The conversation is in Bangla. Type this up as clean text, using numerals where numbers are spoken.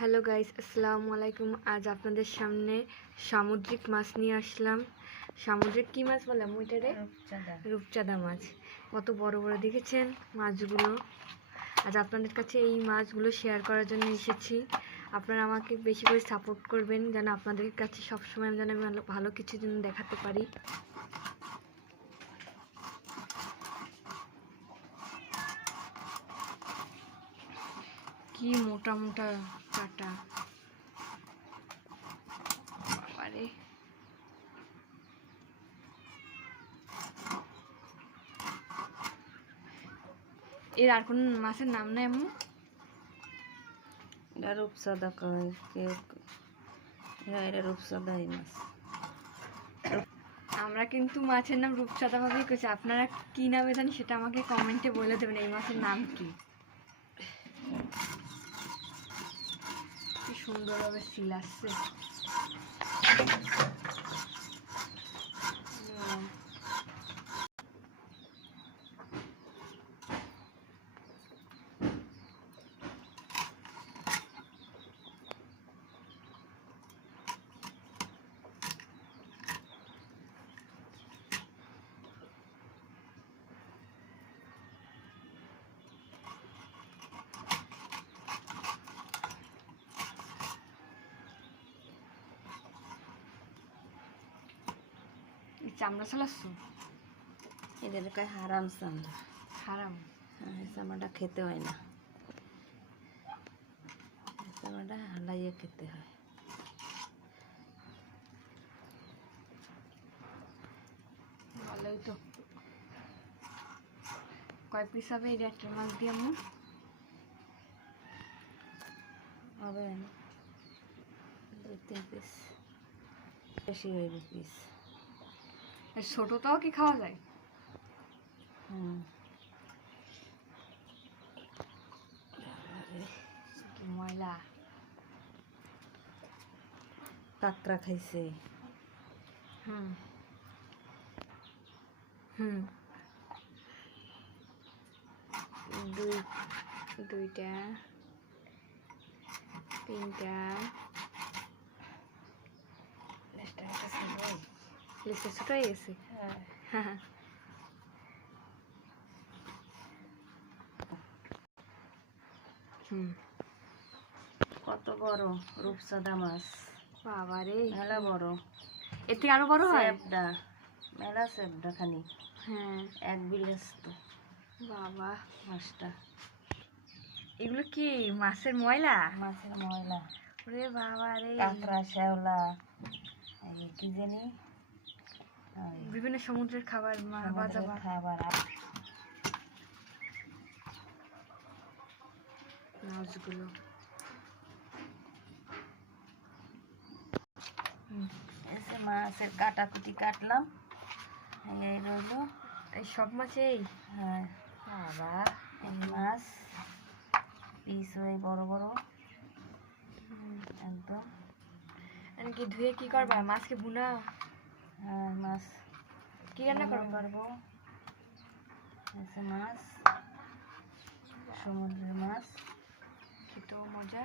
হ্যালো গাইস, আসসালামু আলাইকুম। আজ আপনাদের সামনে সামুদ্রিক মাছ নিয়ে আসলাম। সামুদ্রিক কি মাছ বললাম ওইটারে? রূপচাঁদা মাছ। কত বড় বড় দেখেছেন মাছগুলো। আজ আপনাদের কাছে এই মাছগুলো শেয়ার করার জন্য এসেছি। আপনারা আমাকে বেশি করে সাপোর্ট করবেন যেন আপনাদের কাছে সবসময় যেন আমি ভালো কিছু যেন দেখাতে পারি। কি মোটা মোটা কাটা, বাবারে। এর আর কোন মাছের নাম নাই এমন? এটা রূপচাঁদা কয়, এটা রূপচাঁদা এই মাছ। আমরা কিন্তু মাছের নাম রূপচাঁদা ভাবেই কইছি। আপনারা কি নামে জানি সেটা আমাকে কমেন্টে বলে দেবেন এই মাছের নাম কি। কি সুন্দরভাবে সিল আসছে। চামড়া চালাচ্ছ? এদের কয় হারাম চামড়া। হারাম? হ্যাঁ, এই চামড়াটা খেতে হয় না, এই চামড়াটা হালাইয়ে খেতে হয়। ভালোই তো। কয় পিস হবে এই একটা মাছ দিয়ে আমি? হবে 2-3 পিস, বেশি হইবে পিস। ছোটটাও কি খাওয়া যায়? কি ময়লা। কাঁকড়া খাইছে। হুম হুম দুইটা, তিনটা, লিস্টে ছোট হয়ে গেছে। হ্যাঁ। কত বড় রূপচাঁদা মাছ, বাবারে মেলা বড়। এর থেকে আরো বড় হয়? সেবডা, মেলা সেবডা খানি। হ্যাঁ, এক বিলেস তো বাবা। মাছটা। এগুলো কি মাছের ময়লা? মাছের ময়লা। ওরে বাবা রে। কাঁকড়া, শ্যাওলা, এই কি জানি বিভিন্ন সমুদ্রের খাবার, ভাজা খাবার। মাছগুলো এসে মাছের কাটাকুটি কাটলাম, এই রইল। এই সব মাছেই? হ্যাঁ বাবা। এই মাছ পিস হয়ে বড় বড় একদম। কি ধুয়ে কি করবা? মাছকে ভুনা? হ্যাঁ, মাছ কি রান্না করবো? করবো মাছ, সমুদ্রের মাছ। খেতেও মজা।